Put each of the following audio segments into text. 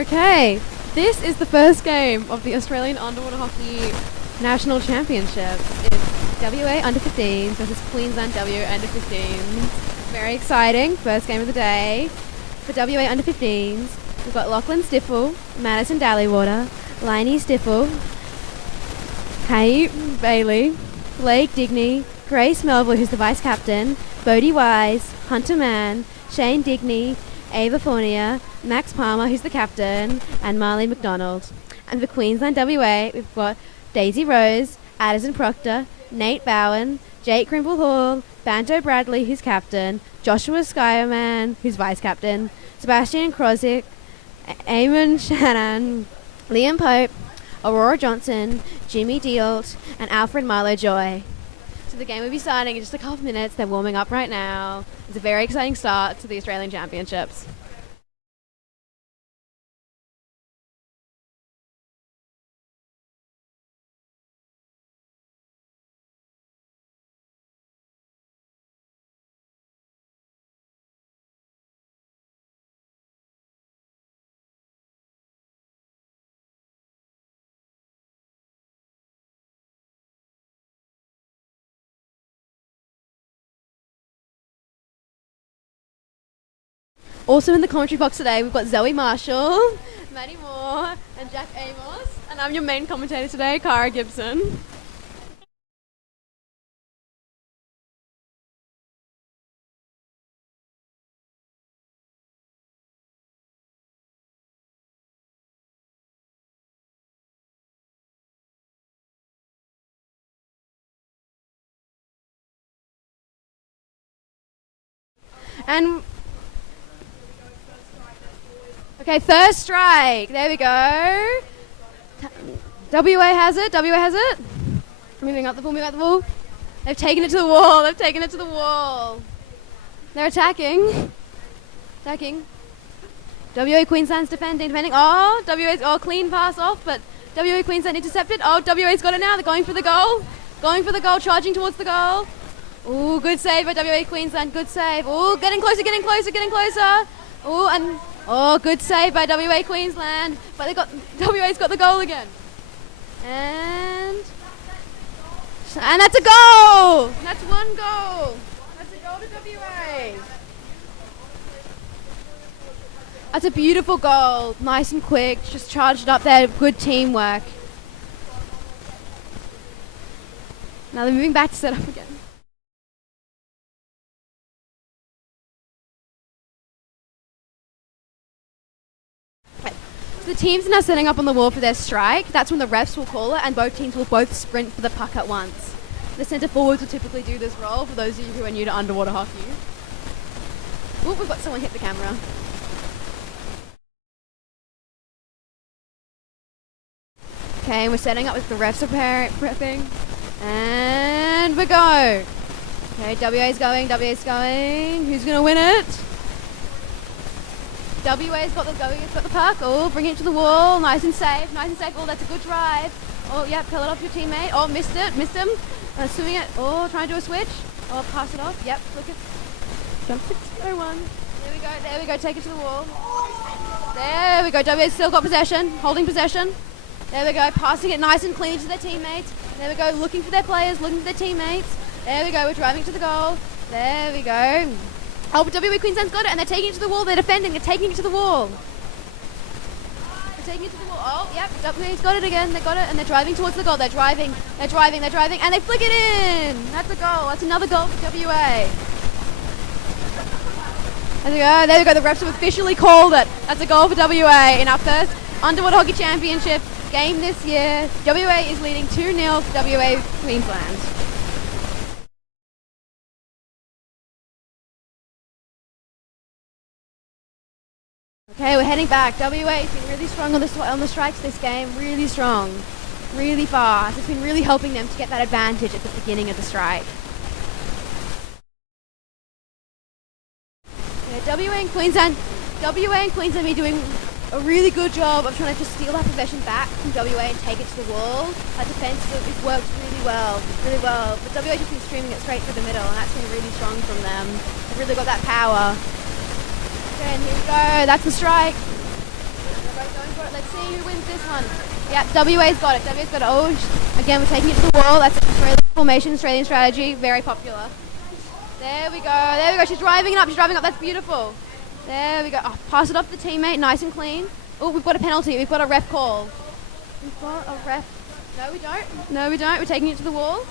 Okay, this is the first game of the Australian Underwater Hockey National Championships. It's WA Under-15s versus Queensland WA Under-15s. Very exciting, first game of the day. For WA Under-15s, we've got Lachlan Stiffel, Madison Dallywater, Lainey Stiffel, Kate Bailey, Blake Digney, Grace Melville, who's the vice captain, Bodie Wise, Hunter Mann, Shane Digney, Ava Fournier, Max Palmer, who's the captain, and Marley McDonald. And for Queensland WA, we've got Daisy Rose, Addison Proctor, Nate Bowen, Jake Grimble Hall, Banto Bradley, who's captain, Joshua Skyerman, who's vice captain, Sebastian Krozik, Eamon Shannon, Liam Pope, Aurora Johnson, Jimmy Dealt, and Alfred Marlowe Joy. So the game will be starting in just a couple of minutes. They're warming up right now. It's a very exciting start to the Australian Championships. Also in the commentary box today, we've got Zoe Marshall, Maddie Moore, and Jack Amos. And I'm your main commentator today, Cara Gibson. And okay, first strike. There we go. WA has it. WA has it. Moving up the ball. Moving up the ball. They've taken it to the wall. They've taken it to the wall. They're attacking. Attacking. WA Queensland's defending. Oh, WA's clean pass off, but WA Queensland intercepted. Oh, WA's got it now. They're going for the goal. Going for the goal. Charging towards the goal. Ooh, good save by WA Queensland. Good save. Ooh, getting closer. Getting closer. Getting closer. Ooh, and good save by WA Queensland. But WA's got the goal again. And that's a goal! That's one goal. That's a goal to WA. That's a beautiful goal. Nice and quick. Just charged up there. Good teamwork. Now they're moving back to set up again. The teams are now setting up on the wall for their strike. That's when the refs will call it, and both teams will both sprint for the puck at once. The centre forwards will typically do this role, for those of you who are new to underwater hockey. Ooh, we've got someone hit the camera. Okay, we're setting up with the refs prepping. And we go. Okay, WA's going. Who's going to win it? WA's got the puck. Oh, bring it to the wall. Nice and safe. Oh, that's a good drive. Oh, yeah, pull it off your teammate. Oh, missed him. Swimming it. Oh, trying to do a switch. Oh, pass it off. Yep, flick it. Jump it. Go one. There we go. Take it to the wall. There we go. WA's still got possession. Holding possession. There we go. Passing it nice and clean to their teammates. There we go. Looking for their players. Looking for their teammates. There we go. We're driving to the goal. There we go. Oh, but WA Queensland's got it, and they're taking it to the wall. They're defending. They're taking it to the wall. Oh, yep. WA's got it again. They got it, and they're driving towards the goal. They're driving, and they flick it in. That's a goal. That's another goal for WA. There we go. The refs have officially called it. That's a goal for WA in our first Underwater Hockey Championship game this year. WA is leading 2-0 for WA Queensland. Okay, we're heading back. WA's been really strong on the strikes this game. Really strong. Really fast. It's been really helping them to get that advantage at the beginning of the strike. Yeah, WA and Queensland are doing a really good job of trying to just steal that possession back from WA and take it to the wall. That defense has worked really well. But WA just been streaming it straight through the middle, and that's been really strong from them. They've really got that power. And here we go, that's the strike. Let's see who wins this one. Yeah, WA's got it. WA's got it. Oh, again, we're taking it to the wall. That's Australian formation, Australian strategy. Very popular. There we go. There we go. She's driving it up. She's driving up. That's beautiful. There we go. Oh, pass it off to the teammate. Nice and clean. Oh, we've got a penalty. We've got a ref call. We've got a ref. No, we don't. No, we don't. We're taking it to the wall.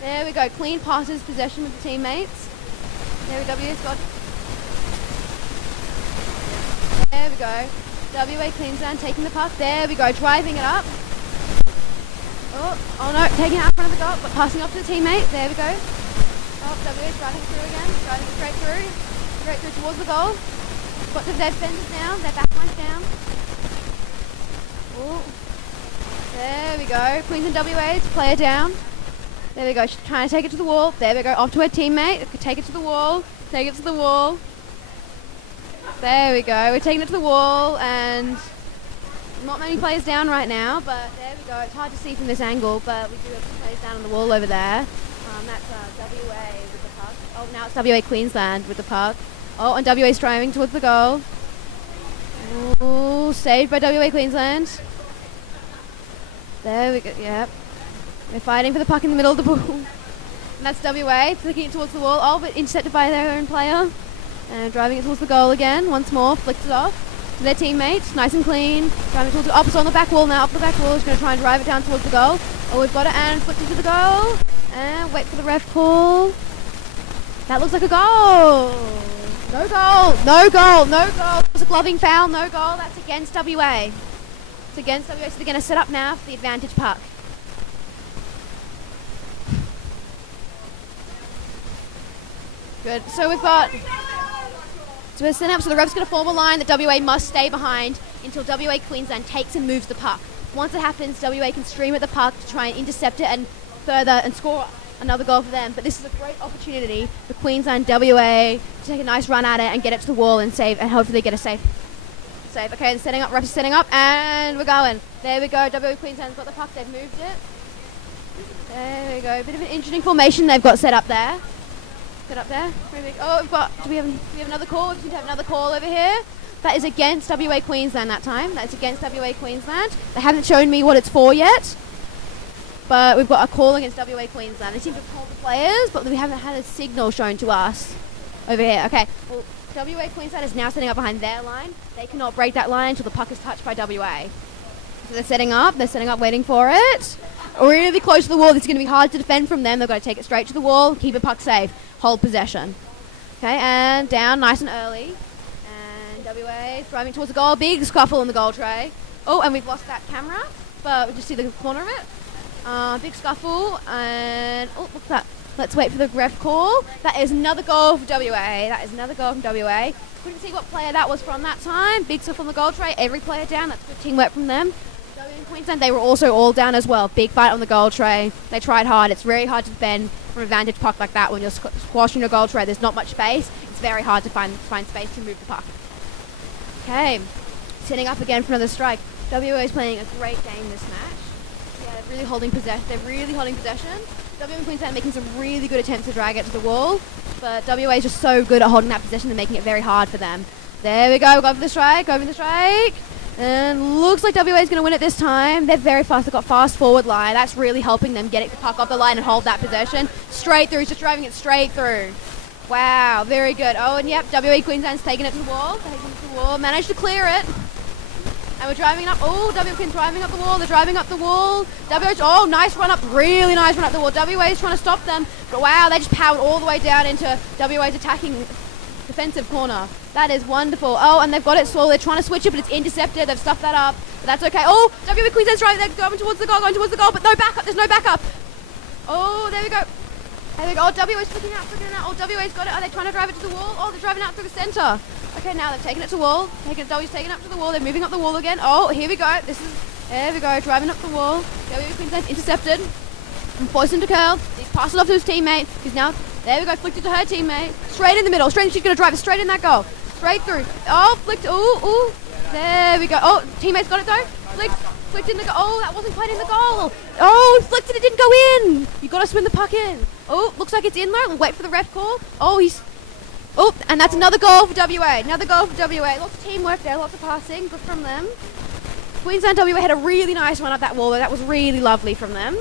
There we go. Clean passes possession with the teammates. There we go. WA's got. There we go. WA Queensland taking the puck. There we go. Driving it up. Oh no. Taking it out front of the goal, but passing off to the teammate. There we go. Oh, WA's driving through again. Driving straight through. Straight through towards the goal. Got their defenders down. Their backline's down. Oh. There we go. Queensland WA's player down. There we go. She's trying to take it to the wall. There we go. Off to her teammate. Take it to the wall. Take it to the wall. There we go. We're taking it to the wall, and not many players down right now, but there we go. It's hard to see from this angle, but we do have some players down on the wall over there. That's WA with the puck. Oh, now it's WA Queensland with the puck. Oh, and WA's driving towards the goal. Oh, saved by WA Queensland. There we go. Yep. They're fighting for the puck in the middle of the ball. And that's WA flicking it towards the wall. Oh, but intercepted by their own player. And driving it towards the goal again. Once more, flicked it off to their teammates. Nice and clean. Driving towards the... Oh, it's on the back wall now. Up the back wall. She's going to try and drive it down towards the goal. Oh, we've got it. And flicked it to the goal. And wait for the ref call. That looks like a goal. No goal. No goal. No goal. It was a gloving foul. No goal. That's against WA. It's against WA. So they're going to set up now for the advantage puck. Good. So we've got... So we're setting up, so the ref's going to form a line that WA must stay behind until WA Queensland takes and moves the puck. Once it happens, WA can stream at the puck to try and intercept it and further and score another goal for them. But this is a great opportunity for Queensland WA to take a nice run at it and get it to the wall and save, and hopefully get a save. Okay, they're setting up, refs are setting up, and we're going. There we go, WA Queensland's got the puck, they've moved it. There we go, bit of an interesting formation they've got set up there. Oh, do we have another call? We seem to have another call over here. That is against WA Queensland that time. That's against WA Queensland. They haven't shown me what it's for yet. But we've got a call against WA Queensland. They seem to have called the players, but we haven't had a signal shown to us over here. Okay, well, WA Queensland is now setting up behind their line. They cannot break that line until the puck is touched by WA. So they're setting up, waiting for it. Really close to the wall. This is going to be hard to defend from them. They've got to take it straight to the wall, keep the puck safe, hold possession. Okay, and down nice and early. And WA is driving towards the goal. Big scuffle in the goal tray. Oh, and we've lost that camera, but we just see the corner of it. Big scuffle, and oh, look at that. Let's wait for the ref call. That is another goal for WA. Couldn't see what player that was from that time. Big scuffle on the goal tray. Every player down. That's good teamwork from them. WA and Queensland, they were also all down as well. Big fight on the goal tray. They tried hard. It's very hard to defend from a vantage puck like that when you're squashing a goal tray. There's not much space. It's very hard to find space to move the puck. Okay, setting up again for another strike. WA is playing a great game this match. Yeah, they're really holding possession. WA and Queensland making some really good attempts to drag it to the wall, but WA is just so good at holding that possession and making it very hard for them. There we go. Go for the strike. And looks like WA is going to win it this time. They're very fast. They've got fast forward line. That's really helping them get the puck off the line and hold that possession. Straight through. He's just driving it straight through. Wow, very good. Oh, and yep, WA Queensland's taking it to the wall. Managed to clear it. And we're driving it up. Oh, WA Queensland driving up the wall. They're driving up the wall. Oh, nice run up. Really nice run up the wall. WA is trying to stop them. But wow, they just powered all the way down into WA's attacking defensive corner. That is wonderful. Oh, and they've got it slowly. They're trying to switch it, but it's intercepted. They've stuffed that up. But that's okay. Oh, WA Queensland's driving. They're going towards the goal, but no backup. There's no backup. Oh, there we go. Oh, WA's flicking out. Oh, WA's got it. Are they trying to drive it to the wall? Oh, they're driving out through the centre. Okay, now they've taken it to wall. WA's taking it up to the wall. They're moving up the wall again. Oh, here we go. There we go. Driving up the wall. WA Queensland's intercepted. And forced him to curl. He's passed it off to his teammate. He's now, there we go, flicked it to her teammate. Straight in the middle. She's going to drive it straight in that goal. Straight through. Oh, flicked. Ooh. There we go. Oh, teammate's got it though. Flicked in the goal. Oh, that wasn't quite in the goal. Oh, flicked it. It didn't go in. You got to swim the puck in. Oh, looks like it's in though. We'll wait for the ref call. And that's another goal for WA. Lots of teamwork there. Lots of passing. Good from them. Queensland WA had a really nice run up that wall, though. That was really lovely from them.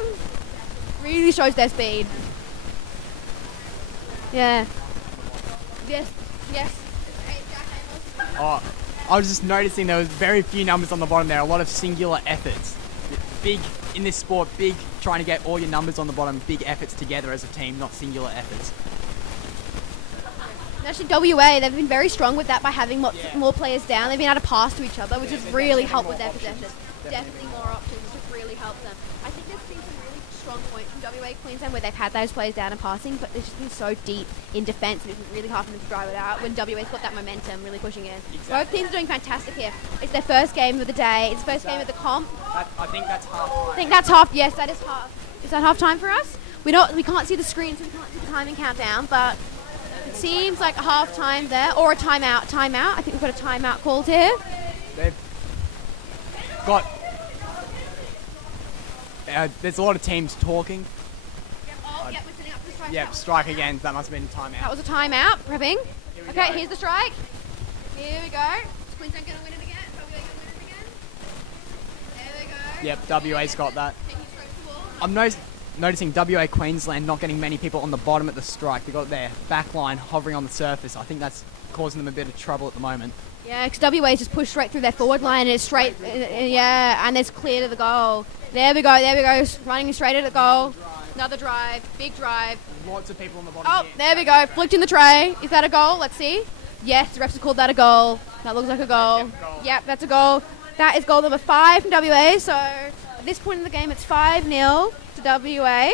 Really shows their speed. Yeah. Yes. Oh, I was just noticing there was very few numbers on the bottom there. A lot of singular efforts. Big in this sport. Big trying to get all your numbers on the bottom. Big efforts together as a team, not singular efforts. Actually, WA, they've been very strong with that by having more players down. They've been able to pass to each other, which has really helped with their possession. Definitely more options, which has really helped them. I think there's been some really strong points from WA Queensland where they've had those players down and passing, but they've just been so deep in defence and it's been really hard for them to drive it out when WA's got that momentum really pushing in. Exactly. Both teams are doing fantastic here. It's their first game of the day. It's the first game of the comp. I think that's half time. I think that's half. Yes, that is half. Is that half time for us? We can't see the screen, so we can't see the timing countdown, but it seems like a half time there, or a timeout. I think we've got a timeout called here. They've got. There's a lot of teams talking. We're setting up for the strike. Yep, strike again. That must have been a timeout. That was a timeout. Prepping. Okay, go. here's the strike. Here we go. Is Queensland going to win it again? WA going to win it again? There we go. Yep, WA's got that. Taking straight to the wall. I'm noticing WA Queensland not getting many people on the bottom at the strike. They've got their back line hovering on the surface. I think that's causing them a bit of trouble at the moment. Yeah, because WA's just pushed straight through their forward line and it's straight, and it's clear to the goal. There we go, running straight at the goal. Another drive, big drive. Lots of people on the bottom. Oh, there we go, flicked in the tray. Is that a goal? Let's see. Yes, the refs have called that a goal. That looks like a goal. Yep, that's a goal. That is goal number 5 from WA, so at this point in the game it's 5-0 to WA.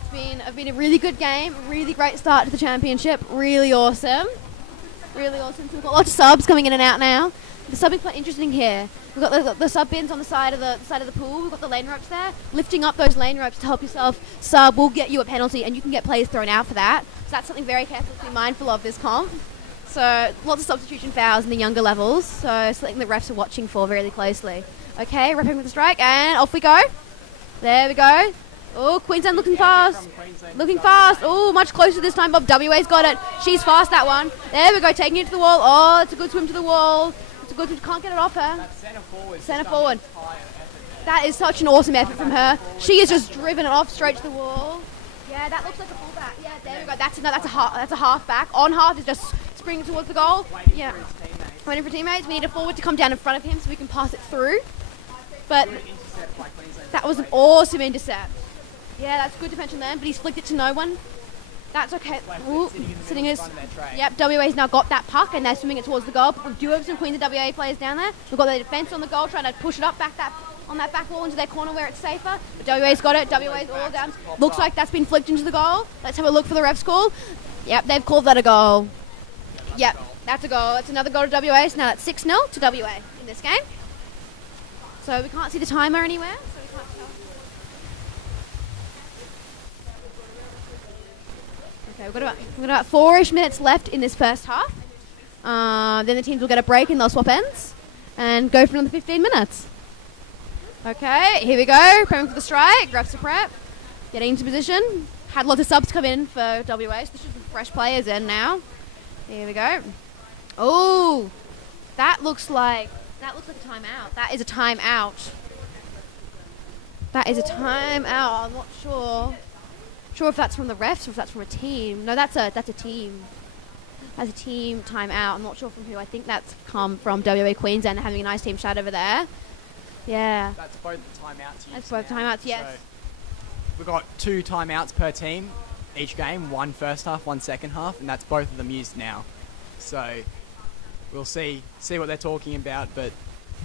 It's been a really good game, really great start to the championship, really awesome. Really awesome. So we've got lots of subs coming in and out now. The subbing's quite interesting here. We've got the sub bins on the side of the pool. We've got the lane ropes there. Lifting up those lane ropes to help yourself sub will get you a penalty, and you can get players thrown out for that. So that's something very careful to be mindful of this comp. So lots of substitution fouls in the younger levels. So something the refs are watching for really closely. Okay, repping with the strike, and off we go. There we go. Oh, Queensland looking fast. Looking fast. Oh, much closer this time, Bob. WA's got it. She's fast, that one. There we go, taking it to the wall. Oh, it's a good swim to the wall. It's a good swim. Can't get it off her. Centre forward. That is such an awesome effort from her. She has just driven it off straight to the wall. Yeah, that looks like a fullback. Yeah, there we go. That's a half back. On half is just springing towards the goal. Yeah. Waiting for teammates. We need a forward to come down in front of him so we can pass it through. But that was an awesome intercept. Yeah, that's good defense from them, but he's flicked it to no one. That's okay. Ooh, sitting is. Yep, WA's now got that puck and they're swimming it towards the goal. But we do have some Queensland WA players down there. We've got the defence on the goal trying to push it up on that back wall into their corner where it's safer. But WA's got it. WA's all down. Looks like that's been flicked into the goal. Let's have a look for the ref's call. Yep, they've called that a goal. Yep, that's a goal. It's another goal to WA. So now that's 6-0 to WA in this game. So we can't see the timer anywhere. So we can't tell. Okay, we've got about 4-ish minutes left in this first half. Then the teams will get a break and they'll swap ends and go for another 15 minutes. Okay, here we go. Prepping for the strike. Refs a prep. Getting into position. Had lots of subs come in for WA, so there's some fresh players in now. Here we go. Oh, that looks like a timeout. That is a timeout. That is a timeout. I'm not sure if that's from the refs or if that's from a team. No, that's a team. That's a team timeout. I'm not sure from who. I think that's come from WA Queensland. They're having a nice team chat over there. Yeah. That's both the timeouts. That's both timeouts, yes. So we've got 2 timeouts per team each game. 1 first half, 1 second half, and that's both of them used now. So we'll see what they're talking about, but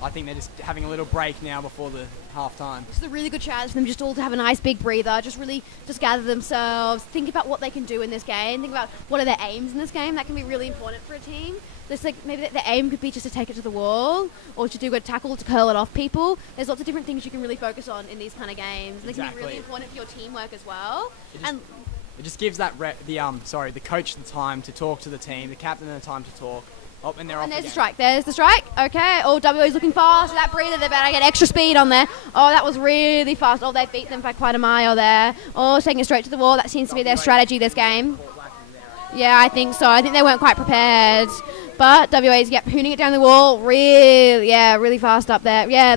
I think they're just having a little break now before the half time. This is a really good chance for them just all to have a nice big breather, just gather themselves, think about what they can do in this game, think about what are their aims in this game. That can be really important for a team. Just like maybe the aim could be just to take it to the wall or to do a tackle to curl it off people. There's lots of different things you can really focus on in these kind of games. They can be really important for your teamwork as well. It just gives the coach the time to talk to the team, the captain the time to talk. Oh, and they're off there's again. There's the strike. Okay. Oh, WA's looking fast. That breather, they're about to get extra speed on there. Oh, that was really fast. Oh, they beat them by quite a mile there. Oh, taking it straight to the wall. That seems to be their strategy this game. Yeah, I think so. I think they weren't quite prepared. But WA's, hooning it down the wall. Really fast up there. Yeah,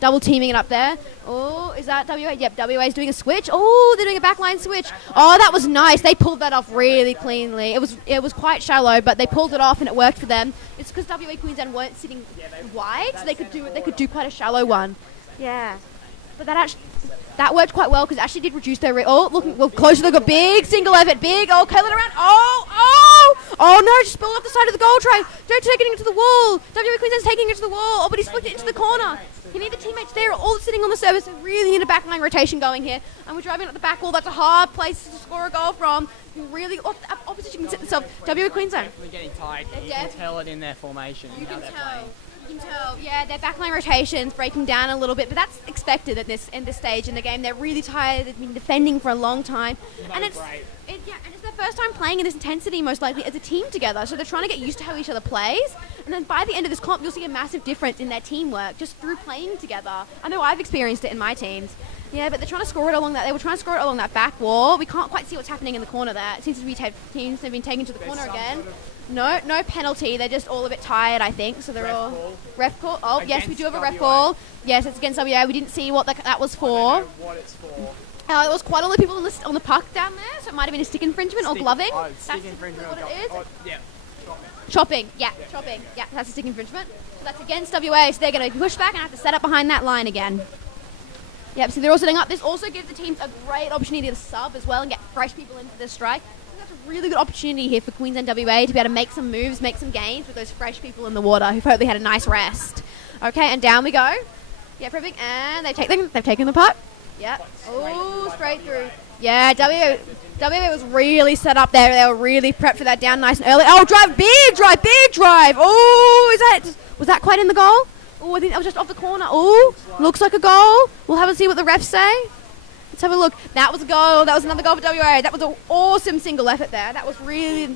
double teaming it up there. Oh, is that WA? Yep, WA's doing a switch. Oh, they're doing a backline switch. Oh, that was nice. They pulled that off really cleanly. It was quite shallow, but they pulled it off and it worked for them. It's because WA Queensland weren't sitting wide, so they could do quite a shallow one. Yeah. But that worked quite well because it actually did reduce their closer. They've got big single effort, curling around. Oh no, just spilled off the side of the goal tray. Don't take it into the wall. WA Queensland's taking it to the wall. Oh, but he's flicked it into the corner. You need the teammates there, all sitting on the service. We really need a backline rotation going here. And we're driving up the back wall. That's a hard place to score a goal from. Really, the opposition can sit themselves. WA Queensland. Definitely getting tired. You can tell it in their formation. You can tell, yeah, their backline rotation's breaking down a little bit, but that's expected at this stage in the game. They're really tired. They've been defending for a long time, and it's their first time playing in this intensity, most likely as a team together. So they're trying to get used to how each other plays, and then by the end of this comp, you'll see a massive difference in their teamwork just through playing together. I know I've experienced it in my teams. Yeah, but they're trying to score it along that. They were trying to score it along that back wall. We can't quite see what's happening in the corner there. It seems to be teams have been taken to the corner again. No penalty. They're just all a bit tired, I think. So they're ref call. Oh, yes, we do have a ref call. Yes, it's against WA. We didn't see what that was for. I don't know what it's for. There was quite a lot of people on the puck down there, so it might have been a stick infringement or gloving. Stick infringement. What it is. Yeah. Chopping. Chopping. Yeah, that's a stick infringement. So that's against WA. So they're going to push back and have to set up behind that line again. Yep, so they're all setting up. This also gives the teams a great opportunity to sub as well and get fresh people into the strike. I think that's a really good opportunity here for Queensland WA to be able to make some moves, make some gains with those fresh people in the water who've hopefully had a nice rest. Okay, and down we go. Yeah, perfect. And they've taken the puck. Yep. Oh, straight through. Yeah, WA was really set up there. They were really prepped for that down nice and early. Oh, big drive. Oh, was that quite in the goal? Oh, I think that was just off the corner. Oh, looks like a goal. We'll have a see what the refs say. Let's have a look. That was a goal. That was another goal for WA. That was an awesome single effort there. That was really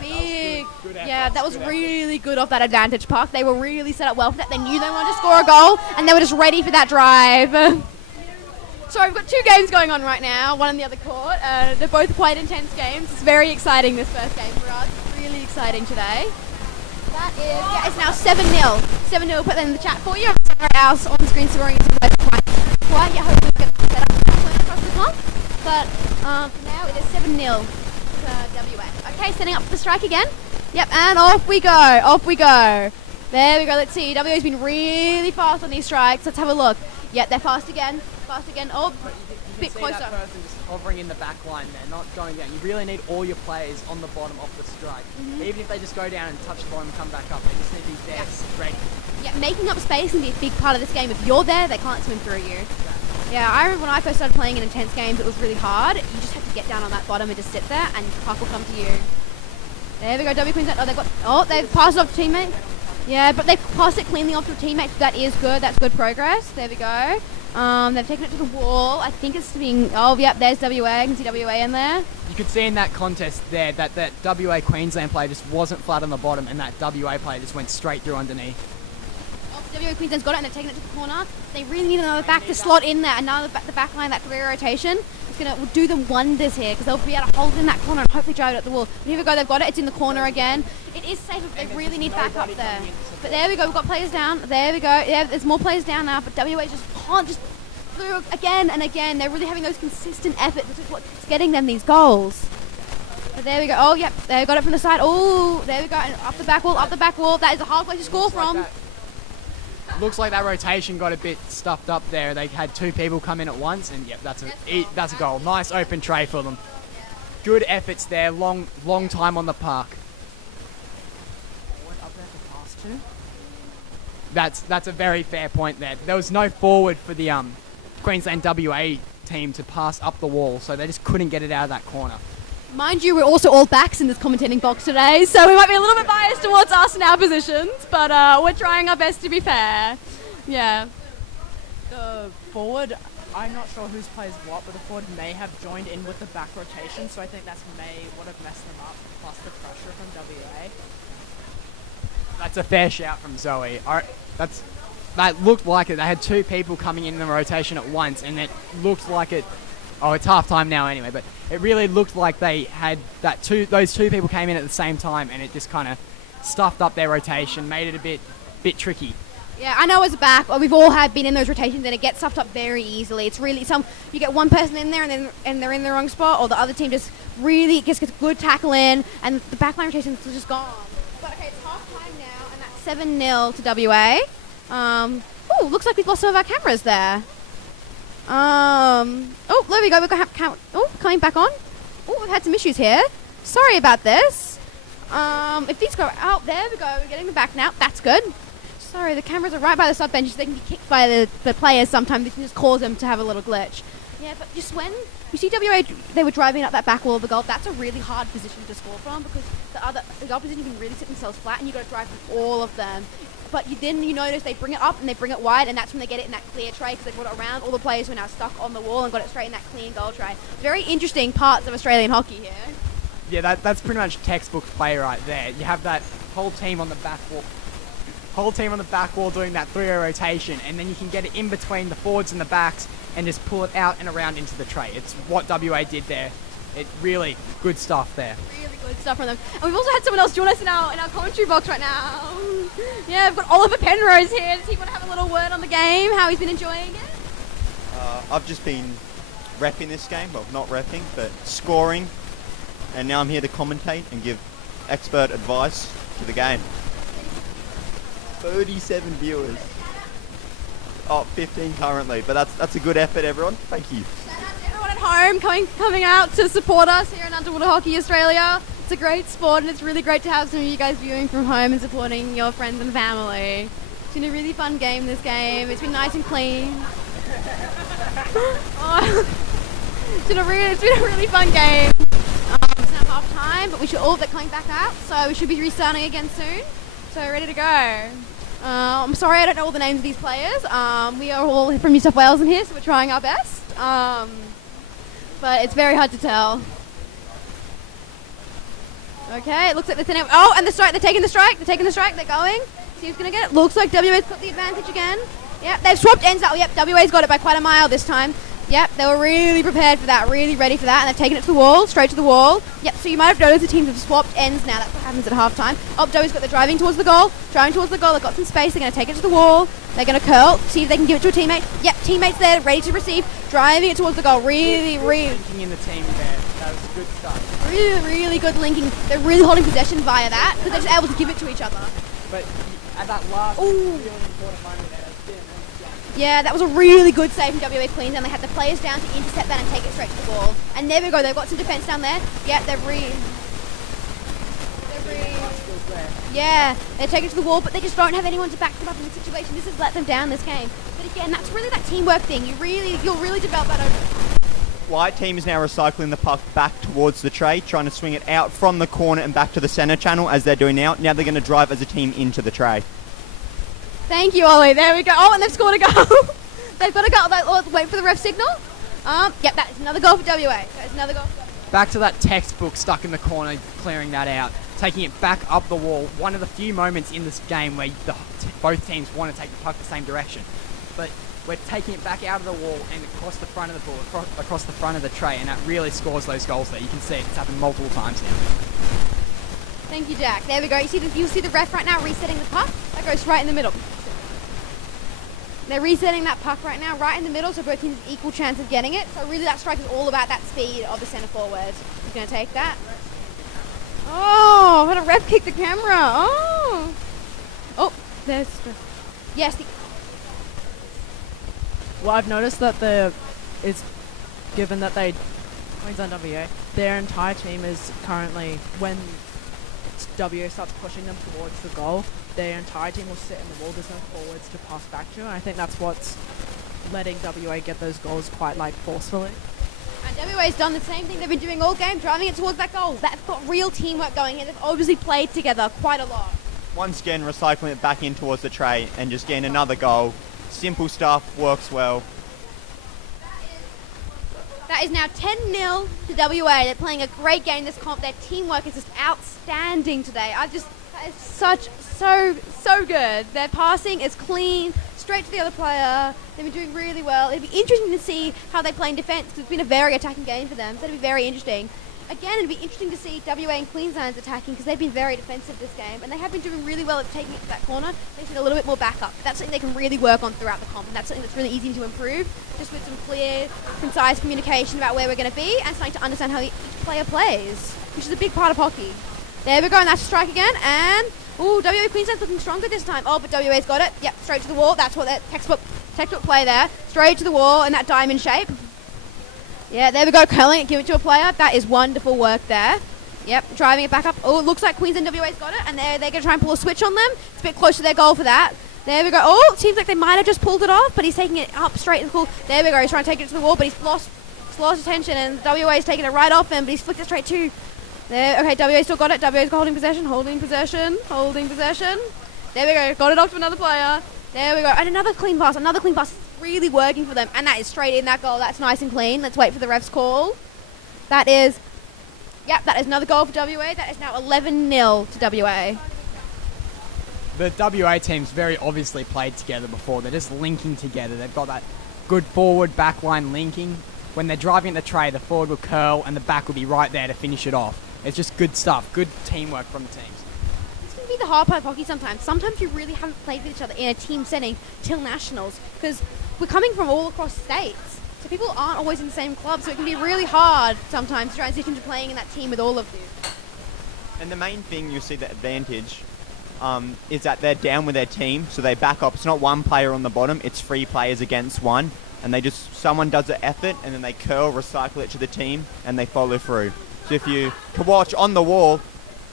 big. Yeah, that was really good off that advantage puck. They were really set up well for that. They knew they wanted to score a goal, and they were just ready for that drive. So we've got two games going on right now, one in the other court. They're both quite intense games. It's very exciting, this first game for us. Really exciting today. That is, it's now 7-0. 7-0, put that in the chat for you. Sorry, our on-screen scoring is quite. Yeah, hopefully we get set up across the comp. But for now, it is 7-0 to WA. Okay, setting up for the strike again. Yep, and off we go. There we go, let's see. WA's been really fast on these strikes. Let's have a look. Yep, they're fast again. Oh, a bit closer. That person just hovering in the back line there, not going down. You really need all your players on the bottom of the strike. Mm-hmm. Even if they just go down and touch the bottom and come back up, they just need to be there ready. Yeah, making up space can be a big part of this game. If you're there, they can't swim through you. Yeah, I remember when I first started playing in intense games, it was really hard. You just have to get down on that bottom and just sit there, and the puck will come to you. There we go, W Queensland. They've passed it off to teammate. Yeah, but they've passed it cleanly off to a teammate, so that is good. That's good progress. There we go. They've taken it to the wall. I think it's being... Oh, yep, there's WA. I can see WA in there. You could see in that contest there that WA Queensland player just wasn't flat on the bottom, and that WA player just went straight through underneath. WA Queensland's got it, and they've taken it to the corner. They really need another back to slot in there. The back line, that career rotation, is going to do them wonders here, because they'll be able to hold in that corner and hopefully drive it at the wall. But here we go, they've got it. It's in the corner again. It is safe if they really need backup there. But there we go, we've got players down. There we go. Yeah, there's more players down now, but WA just can't just through again and again. They're really having those consistent efforts. This is what's getting them these goals. But there we go. Oh, yep, they got it from the side. Oh, there we go. And up the back wall. That is a hard place to score from. Looks like that rotation got a bit stuffed up there. They had two people come in at once, and yep, that's a goal. Nice open tray for them. Good efforts there. Long time on the park. Up there to pass to. That's a very fair point there. There was no forward for the Queensland WA team to pass up the wall, so they just couldn't get it out of that corner. Mind you, we're also all backs in this commentating box today, so we might be a little bit biased towards us and our positions, but we're trying our best to be fair. Yeah. The forward, I'm not sure who's plays what, but the forward may have joined in with the back rotation, so I think that's what have messed them up, plus the pressure from WA. That's a fair shout from Zoe. That looked like it. They had two people coming in the rotation at once, and it looked like it. Oh, it's half time now anyway, but it really looked like they had those two people came in at the same time, and it just kind of stuffed up their rotation, made it a bit tricky. Yeah, I know as a back, we've all been in those rotations, and it gets stuffed up very easily. It's really you get one person in there, and they're in the wrong spot, or the other team just really gets good tackle in, and the backline rotation is just gone. But okay, it's half time now, and that's 7-0 to WA. Looks like we've lost some of our cameras there. There we go. We've got coming back on. We've had some issues here. Sorry about this. If these go out, there we go. We're getting them back now. That's good. Sorry, the cameras are right by the sub benches. They can be kicked by the players sometimes. They can just cause them to have a little glitch. Yeah, but just when you see WA, they were driving up that back wall of the goal. That's a really hard position to score from, because the opposition can really sit themselves flat, and you've got to drive through all of them. But you notice they bring it up and they bring it wide, and that's when they get it in that clear tray, because they brought it around all the players who are now stuck on the wall and got it straight in that clean goal tray. Very interesting parts of Australian hockey here. Yeah, that's pretty much textbook play right there. You have that whole team on the back wall doing that 3-0 rotation, and then you can get it in between the forwards and the backs and just pull it out and around into the tray. It's what WA did there. It really good stuff there. Really good stuff from them. And we've also had someone else join us in our commentary box right now. Yeah, we've got Oliver Penrose here. Does he want to have a little word on the game, how he's been enjoying it? I've just been repping this game, well, not repping, but scoring, and now I'm here to commentate and give expert advice to the game. 37 viewers. 15 currently, but that's a good effort, everyone. Thank you. Shout out to everyone at home coming out to support us here in Underwater Hockey Australia. It's a great sport, and it's really great to have some of you guys viewing from home and supporting your friends and family. It's been a really fun game, this game. It's been nice and clean. It's been a really fun game. It's now half time, but they're coming back out, so we should be restarting again soon. So we're ready to go. I'm sorry I don't know all the names of these players. We are all from New South Wales in here, so we're trying our best. But it's very hard to tell. Okay, it looks like they're sending... Oh, and the strike. They're taking the strike. They're going. See who's going to get it. Looks like WA's got the advantage again. Yep, they've swapped ends out. Yep, WA's got it by quite a mile this time. Yep, they were really prepared for that, really ready for that, and they've taken it to the wall, straight to the wall. Yep, so you might have noticed the teams have swapped ends now. That's what happens at half-time. Joey's got the driving towards the goal. They've got some space. They're going to take it to the wall. They're going to curl, see if they can give it to a teammate. Yep, teammate's there, ready to receive, driving it towards the goal. Really linking in the team there. That was good stuff. Really good linking. They're really holding possession via that, because they're just able to give it to each other. But at that last really important moment there, yeah, that was a really good save from WA Queensland. They had the players down to intercept that and take it straight to the wall. And there we go. They've got some defence down there. Yeah, yeah, they take it to the wall, but they just don't have anyone to back them up in this situation. This has let them down this game. But again, that's really that teamwork thing. You'll really develop that over. White team is now recycling the puck back towards the tray, trying to swing it out from the corner and back to the centre channel as they're doing now. Now they're going to drive as a team into the tray. Thank you, Ollie. There we go. Oh, and they've scored a goal. They've got a goal. Wait for the ref signal. Yep, that is another goal for WA. That is another goal for WA. Back to that textbook stuck in the corner, clearing that out, taking it back up the wall. One of the few moments in this game where both teams want to take the puck the same direction. But we're taking it back out of the wall and across the front of the ball, across the front of the tray, and that really scores those goals there. You can see it. It's happened multiple times now. Thank you, Jack. There we go. You see the ref right now resetting the puck? That goes right in the middle. They're resetting that puck right now, right in the middle, so both teams have equal chance of getting it. So really that strike is all about that speed of the centre forward. He's going to take that. Oh, what a ref kick the camera. Oh, there's... Yes. Well, I've noticed that it's given that Queensland WA, their entire team is currently, when WA starts pushing them towards the goal, their entire team will sit in the wall. There's no forwards to pass back to, and I think that's what's letting WA get those goals quite forcefully. And WA's done the same thing they've been doing all game, driving it towards that goal. They've got real teamwork going here. They've obviously played together quite a lot. Once again, recycling it back in towards the tray and just getting another goal. Simple stuff, works well. That is now 10-0 to WA. They're playing a great game this comp. Their teamwork is just outstanding today. That is so good. Their passing is clean, straight to the other player. They've been doing really well. It'd be interesting to see how they play in defence, because it's been a very attacking game for them. So it'll be very interesting. again, it'd be interesting to see WA and Queensland's attacking because they've been very defensive this game, and they have been doing really well at taking it to that corner. They need a little bit more backup. That's something they can really work on throughout the comp, and that's something that's really easy to improve, just with some clear, concise communication about where we're going to be and starting to understand how each player plays, which is a big part of hockey. There we go, and that's a strike again, and WA Queensland's looking stronger this time. Oh, but WA's got it. Yep, straight to the wall. That's what their textbook play there. Straight to the wall in that diamond shape. Yeah, there we go, curling it, give it to a player. That is wonderful work there. Yep, driving it back up. Oh, it looks like Queensland WA's got it, and they're going to try and pull a switch on them. It's a bit close to their goal for that. There we go. Oh, it seems like they might have just pulled it off, but he's taking it up straight and cool. There we go, he's trying to take it to the wall, but he's lost attention, and WA's taking it right off him, but he's flicked it straight to... There, okay, WA still got it. WA's holding possession. There we go, got it off to another player. There we go, and another clean pass. Really working for them, and that is straight in that goal. That's nice and clean. Let's wait for the ref's call. That is another goal for WA. That is now 11-0 to WA. The WA team's very obviously played together before. They're just linking together. They've got that good forward back line linking. When they're driving at the tray, the forward will curl and the back will be right there to finish it off. It's just good stuff, good teamwork from the teams. It's going to be the hard part of hockey sometimes. Sometimes you really haven't played with each other in a team setting till nationals, because we're coming from all across states. So people aren't always in the same club, so it can be really hard sometimes to transition to playing in that team with all of you. And the main thing you see the advantage is that they're down with their team, so they back up. It's not one player on the bottom, it's 3 players against one, and someone does the effort, and then they curl, recycle it to the team, and they follow through. So if you can watch on the wall,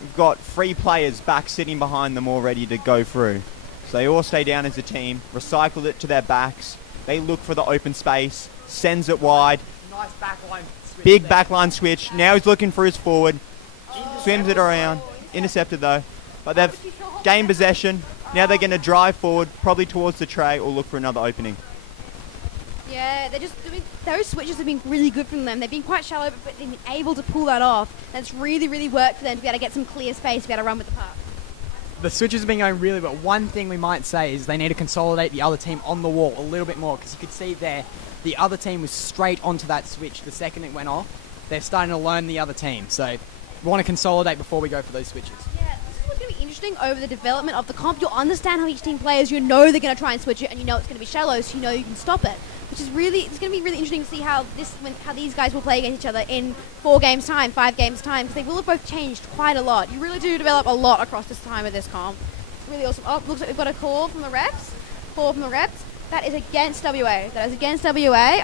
we've got 3 players back sitting behind them all ready to go through. So they all stay down as a team, recycle it to their backs, they look for the open space, sends it wide. Nice backline switch. Big backline switch. Now he's looking for his forward, swims it around, intercepted though. But they've gained possession. Now they're going to drive forward, probably towards the tray, or look for another opening. Yeah, they're just doing, those switches have been really good from them. They've been quite shallow, but they've been able to pull that off. That's really, really worked for them to be able to get some clear space to be able to run with the puck. The switches have been going really well. One thing we might say is they need to consolidate the other team on the wall a little bit more, because you could see there the other team was straight onto that switch the second it went off. They're starting to learn the other team, so we want to consolidate before we go for those switches. Yeah, this is what's going to be interesting over the development of the comp. You'll understand how each team plays. You know they're going to try and switch it, and you know it's going to be shallow, so you know you can stop it. Which is really, it's going to be really interesting to see how these guys will play against each other in 4 games time, 5 games time, because they will have both changed quite a lot. You really do develop a lot across this time of this comp. It's really awesome. Oh, looks like we've got a call from the refs. That is against WA.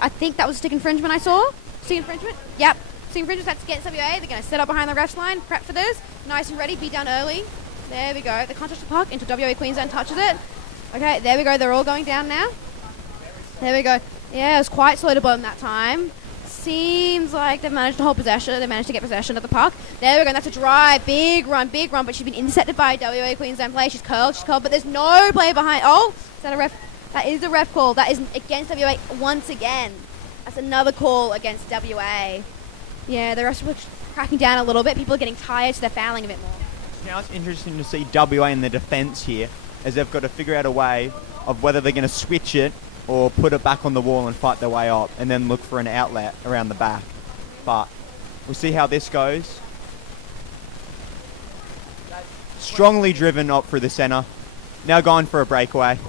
I think that was a stick infringement I saw. Stick infringement? Yep. Stick infringement, that's against WA. They're going to set up behind the refs line, prep for this. Nice and ready, be done early. There we go. They can't touch the puck until WA Queensland touches it. Okay, there we go. They're all going down now. There we go. Yeah, it was quite slow to bottom that time. Seems like they've managed to hold possession. They managed to get possession of the puck. There we go. And that's a drive. Big run. But she's been intercepted by WA Queensland play. She's curled. But there's no player behind. Oh, is that a ref? That is a ref call. That is against WA once again. That's another call against WA. Yeah, the refs are cracking down a little bit. People are getting tired, so they're fouling a bit more. Now it's interesting to see WA in the defence here, as they've got to figure out a way of whether they're going to switch it or put it back on the wall and fight their way up and then look for an outlet around the back. But we'll see how this goes. Strongly driven up through the centre. Now going for a breakaway.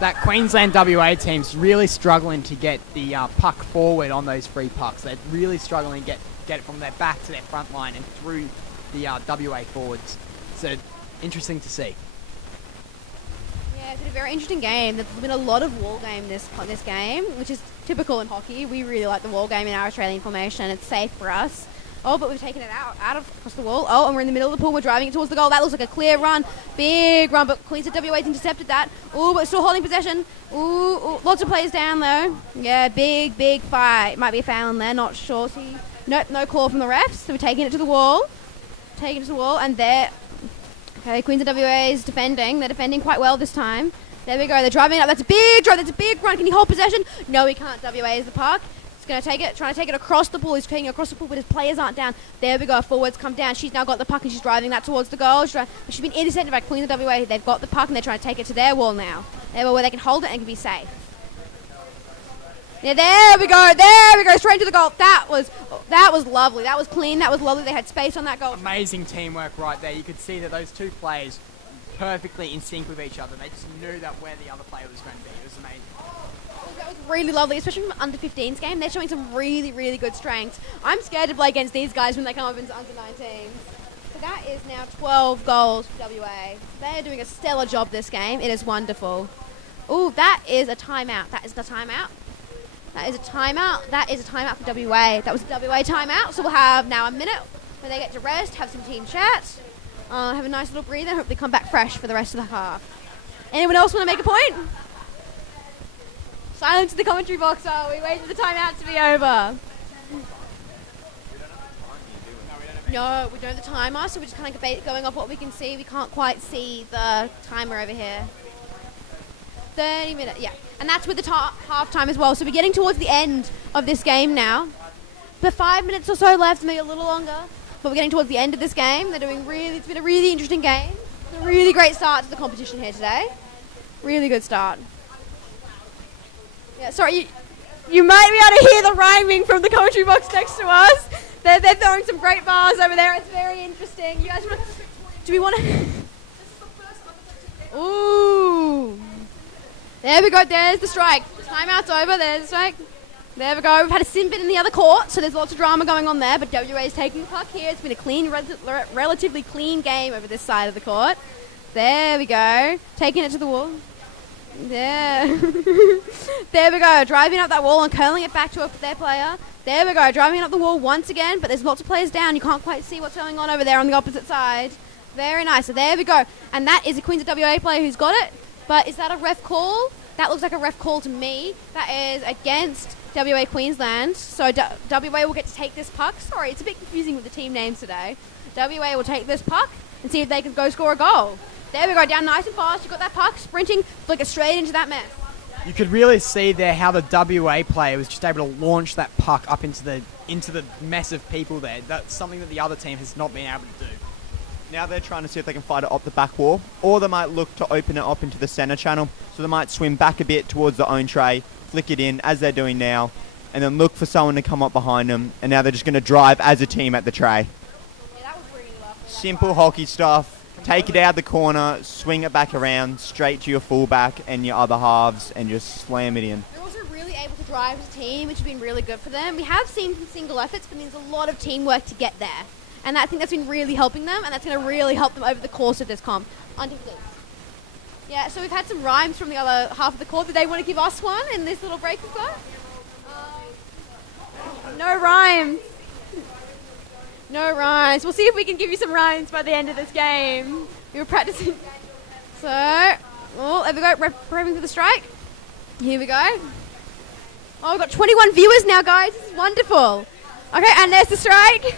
That Queensland WA team's really struggling to get the puck forward on those free pucks. They're really struggling to get it from their back to their front line and through the WA forwards. So interesting to see. Yeah, it's been a very interesting game. There's been a lot of wall game this game, which is typical in hockey. We really like the wall game in our Australian formation. It's safe for us. Oh, but we've taken it out of across the wall. Oh, and we're in the middle of the pool. We're driving it towards the goal. That looks like a clear run. Big run, but Queensland WA's intercepted that. Ooh, but still holding possession. Ooh, lots of players down, though. Yeah, big fight. Might be a foul in there, not sure. Nope, no call from the refs. So we're taking it to the wall. And there... Okay, Queensland WA is defending. They're defending quite well this time. There we go. They're driving it up. That's a big drive. That's a big run. Can he hold possession? No, he can't. WA is the puck. Going to take it, trying to take it across the pool. He's taking it across the pool, but his players aren't down. There we go. Forwards come down. She's now got the puck and she's driving that towards the goal. She's been intercepted by Queensland WA. They've got the puck and they're trying to take it to their wall now. Where they can hold it and can be safe. Yeah, there we go. There we go. Straight to the goal. That was lovely. That was clean. That was lovely. They had space on that goal. Amazing teamwork right there. You could see that those two players perfectly in sync with each other. They just knew that where the other player was going to be. It was amazing. That was really lovely, especially from under 15s game. They're showing some really, really good strengths. I'm scared to play against these guys when they come up into under 19s. So that is now 12 goals for WA. They are doing a stellar job this game. It is wonderful. Ooh, that is a timeout. That is the timeout. That is a timeout. That is a timeout for WA. That was a WA timeout. So we'll have now a minute where they get to rest, have some team chat, have a nice little breather, and hopefully come back fresh for the rest of the half. Anyone else want to make a point? Silence in the commentary box while we wait for the timeout to be over. No, we don't have the timer, so we're just kind of going off what we can see. We can't quite see the timer over here. 30 minutes, yeah. And that's with the half time as well. So we're getting towards the end of this game now. The 5 minutes or so left, maybe a little longer. But we're getting towards the end of this game. It's been a really interesting game. It's a really great start to the competition here today. Really good start. Yeah, sorry, you might be able to hear the rhyming from the commentary box next to us. They're throwing some great bars over there. It's very interesting. You guys want to... Do we want to... Ooh. There we go. There's the strike. Timeout's over. There's the strike. There we go. We've had a sin bin in the other court, so there's lots of drama going on there. But WA is taking the puck here. It's been a clean, relatively clean game over this side of the court. There we go. Taking it to the wall. There. There we go. Driving up that wall and curling it back to their player. There we go. Driving up the wall once again, but there's lots of players down. You can't quite see what's going on over there on the opposite side. Very nice. So there we go. And that is a Queens of WA player who's got it. But is that a ref call? That looks like a ref call to me. That is against WA Queensland. So WA will get to take this puck. Sorry, it's a bit confusing with the team names today. WA will take this puck and see if they can go score a goal. There we go, down nice and fast. You got that puck sprinting, flick it straight into that mess. You could really see there how the WA player was just able to launch that puck up into the mess of people there. That's something that the other team has not been able to do. Now they're trying to see if they can fight it up the back wall, or they might look to open it up into the centre channel. So they might swim back a bit towards the own tray, flick it in, as they're doing now, and then look for someone to come up behind them, and now they're just going to drive as a team at the tray. Yeah, that was really lovely. Simple hockey stuff. Take it out of the corner, swing it back around, straight to your fullback and your other halves, and just slam it in. They're also really able to drive as a team, which has been really good for them. We have seen some single efforts, but there's a lot of teamwork to get there. And I think that's been really helping them, and that's going to really help them over the course of this comp. On to please. Yeah, so we've had some rhymes from the other half of the court. Did they want to give us one in this little break we've got? No rhymes. No rhymes. We'll see if we can give you some rhymes by the end of this game. We were practicing. So, there we go. Prepping for the strike. Here we go. Oh, we've got 21 viewers now, guys. This is wonderful. Okay, and there's the strike.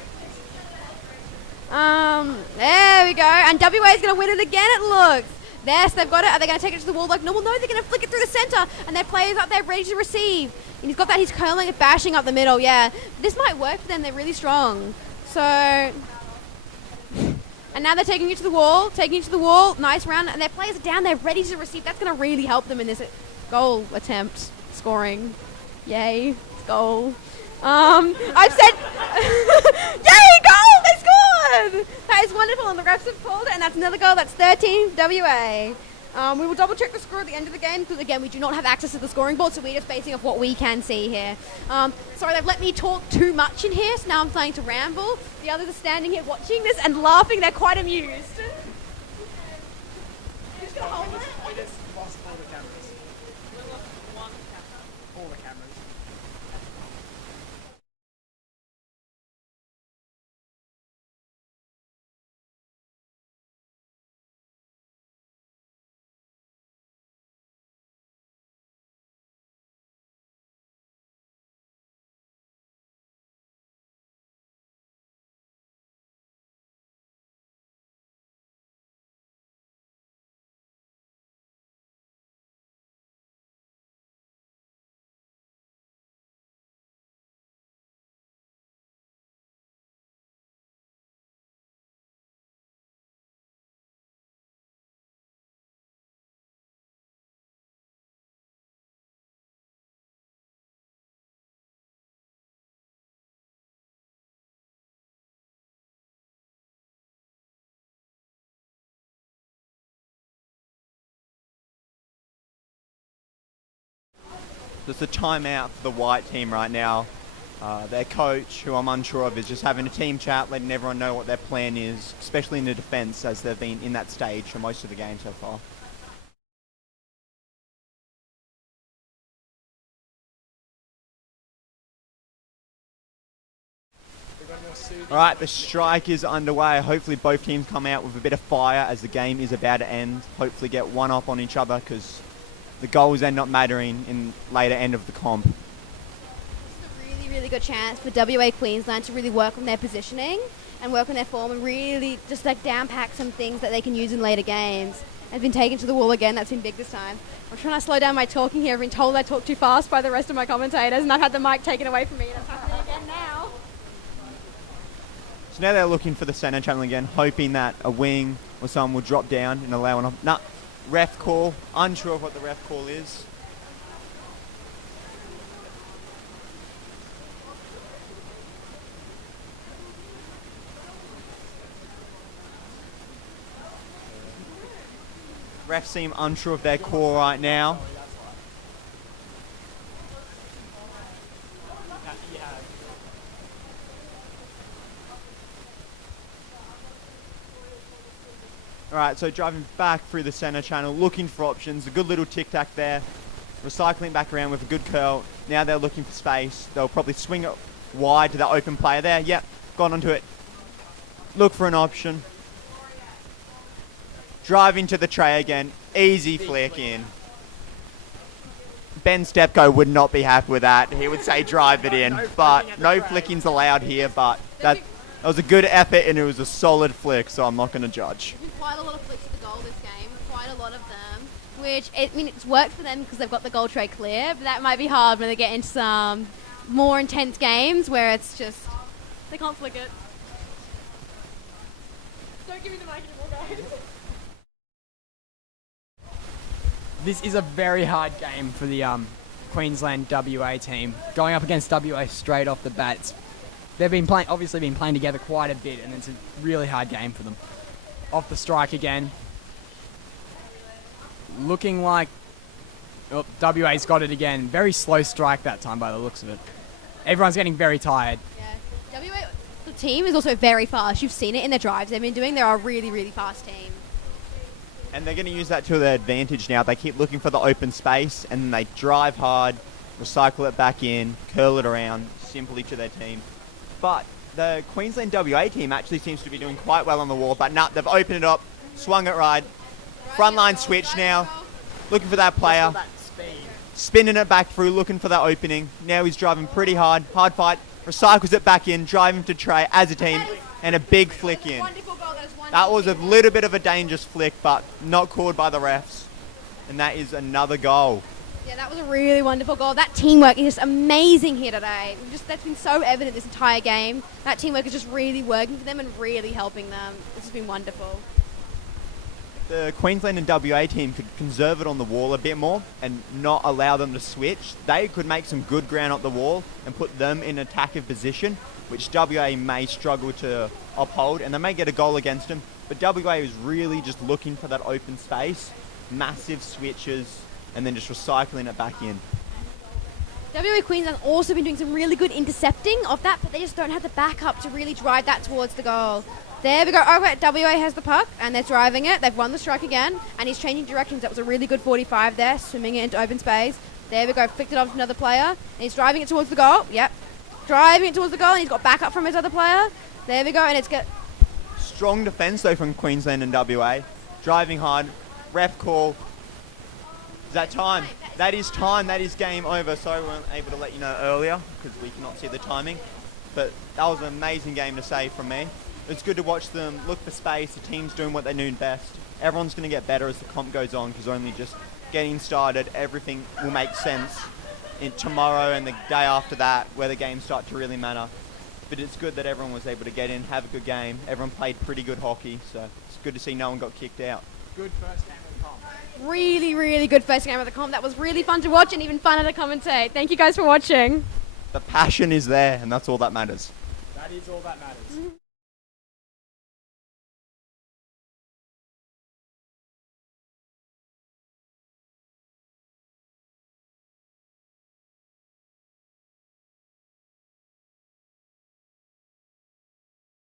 There we go. And WA is going to win it again, it looks. Yes, they've got it. Are they going to take it to the wall like normal? No, they're going to flick it through the centre. And their player's up there ready to receive. And he's got that. He's curling it, bashing up the middle. Yeah. This might work for them. They're really strong. So... And now they're taking it to the wall. Taking it to the wall. Nice round. And their players are down there ready to receive. That's going to really help them in this goal attempt. Scoring. Yay. Goal. I've said... Yay! Goal! They scored! That is wonderful. And the refs have called it. And that's another goal. That's 13 WA. We will double check the score at the end of the game because, again, we do not have access to the scoring board, so we're just basing off what we can see here. Sorry, they've let me talk too much in here, so now I'm starting to ramble. The others are standing here watching this and laughing. They're quite amused. Who's going to hold it? We just lost all the cameras. All the cameras. There's a timeout for the white team right now. Their coach, who I'm unsure of, is just having a team chat, letting everyone know what their plan is, especially in the defence, as they've been in that stage for most of the game so far. All right, the strike is underway. Hopefully both teams come out with a bit of fire as the game is about to end. Hopefully get one up on each other because the goals end up mattering in later end of the comp. This is a really good chance for WA Queensland to really work on their positioning and work on their form and really just like down-pack some things that they can use in later games. I've been taken to the wall again. That's been big this time. I'm trying to slow down my talking here. I've been told I talk too fast by the rest of my commentators, and I've had the mic taken away from me, and it's happening again now. So now they're looking for the centre channel again, hoping that a wing or someone will drop down and allow an... ref call. Unsure of what the ref call is. Refs seem unsure of their call right now. Alright, so driving back through the centre channel, looking for options. A good little tic-tac there. Recycling back around with a good curl. Now they're looking for space. They'll probably swing it wide to that open player there. Yep, got onto it. Look for an option. Drive into the tray again. Easy flick in. Ben Stepko would not be happy with that. He would say drive it in. But no flicking's allowed here, but that was a good effort and it was a solid flick, so I'm not going to judge. There's been quite a lot of flicks at the goal this game, quite a lot of them, which, it's worked for them because they've got the goal tray clear, but that might be hard when they get into some more intense games where it's just, they can't flick it. Don't give me the mic anymore, guys. This is a very hard game for the Queensland WA team. Going up against WA straight off the bat, they've been obviously been playing together quite a bit, and it's a really hard game for them. Off the strike again. Looking like WA's got it again. Very slow strike that time by the looks of it. Everyone's getting very tired. Yeah, WA, the team is also very fast. You've seen it in their drives they've been doing. They're a really fast team. And they're going to use that to their advantage now. They keep looking for the open space and then they drive hard, recycle it back in, curl it around, simply to their team. But the Queensland WA team actually seems to be doing quite well on the wall. But they've opened it up, swung it right. Frontline switch now, looking for that player. Spinning it back through, looking for that opening. Now he's driving pretty hard. Hard fight, recycles it back in, driving to tray as a team, and a big flick in. That was a little bit of a dangerous flick, but not called by the refs. And that is another goal. Yeah, that was a really wonderful goal. That teamwork is just amazing here today. That's been so evident this entire game. That teamwork is just really working for them and really helping them. This has been wonderful. The Queensland and WA team could conserve it on the wall a bit more and not allow them to switch. They could make some good ground up the wall and put them in attacking position, which WA may struggle to uphold, and they may get a goal against them. But WA is really just looking for that open space, massive switches, and then just recycling it back in. WA Queensland also been doing some really good intercepting of that, but they just don't have the backup to really drive that towards the goal. There we go. Oh, wait, WA has the puck, and they're driving it. They've won the strike again, and he's changing directions. That was a really good 45 there, swimming it into open space. There we go. Flicked it off to another player, and he's driving it towards the goal. Yep. Driving it towards the goal, and he's got backup from his other player. There we go, and it's good. Strong defence, though, from Queensland and WA. Driving hard. Ref call. Is that time? That is time. That is game over. Sorry we weren't able to let you know earlier because we cannot see the timing. But that was an amazing game to say from me. It's good to watch them look for space. The team's doing what they do best. Everyone's going to get better as the comp goes on because only just getting started, everything will make sense in tomorrow and the day after that where the games start to really matter. But it's good that everyone was able to get in, have a good game. Everyone played pretty good hockey, so it's good to see no one got kicked out. Good first game of the comp. Really good first game of the comp. That was really fun to watch and even funner to commentate. Thank you guys for watching. The passion is there, and that's all that matters. That is all that matters.